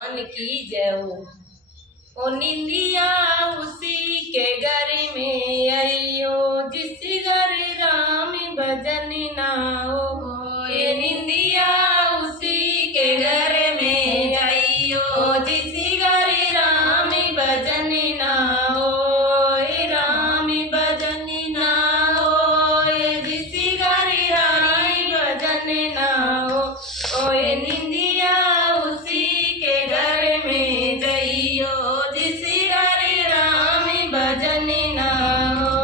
मन की जय हो। ओ निंदिया उसी के घर में आइयो जिस घर राम भजन ना हो। ये निंदिया उसी के घर में आइयो जिस घर राम भजन ना हो। ये राम भजन ना हो, ये जिस घर राम भजन ना हो। ओ ये निंदिया उसी के घर में जइयो जिस घर राम भजन ना हो।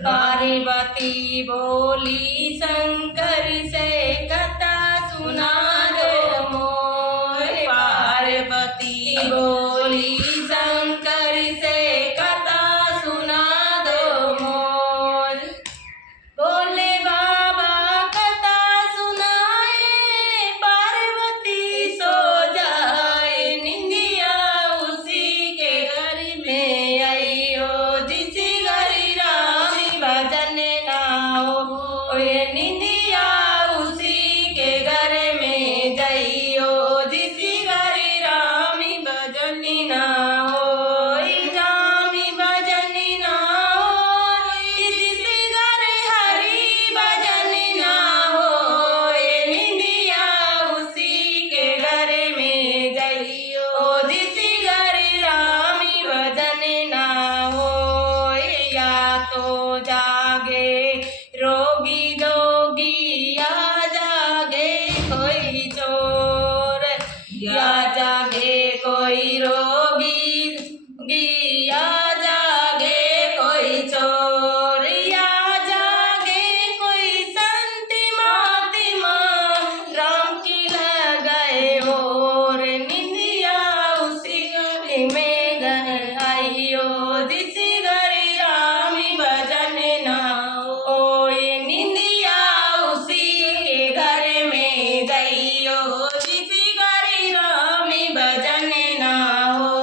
पार्वती बोली शंकर से कथा सुना दो मोर। पार्वती बोली शंकर से कथा सुना दो मोर। बोले बाबा कथा सुनाए पार्वती सो जाए। निंदिया उसी के घर में आइयो जिस घर राम भजन ना हो। ये निंदिया उसी के घर में जाइयो जिस घर राम भजन ना हो। राम भजन ना हो, जिस घर हरि भजन ना हो। ये निंदिया उसी के घर में जाइयो जिस घर राम भजन ना हो। या तो जागे रोगी जोगी, या जागे कोई चोर, या जागे कोई रोगी, या जागे कोई चोर, या जागे कोई संत महात्मा राम की लगाए और। निंदिया उसी घर में घर आइयो जिस घर राम भजन ना हो। ये निंदिया उसी के घर में जाइयो जिस घर राम भजन ना हो।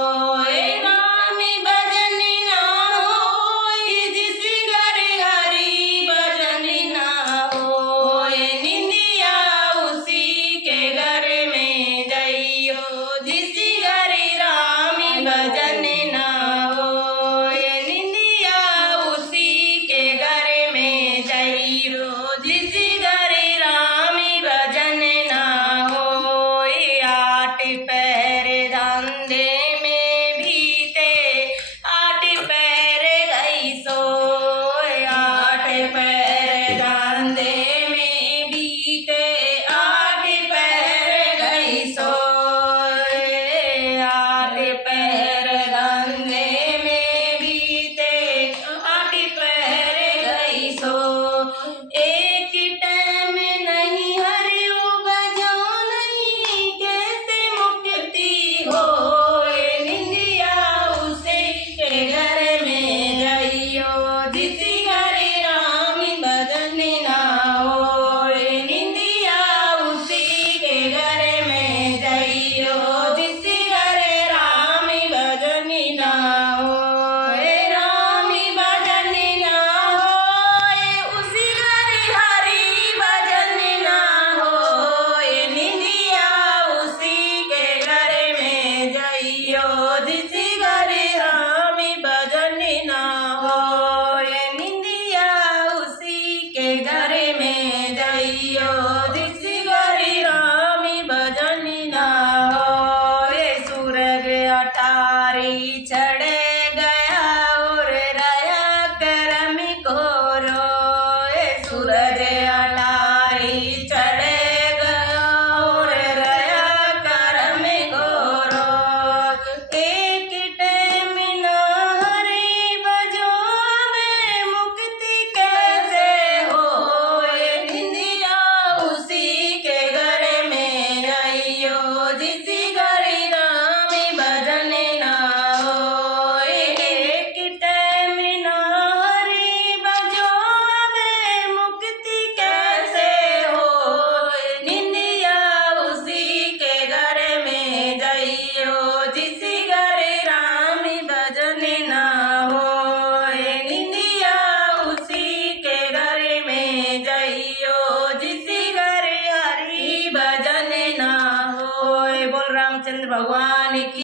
रामचंद्र भगवान की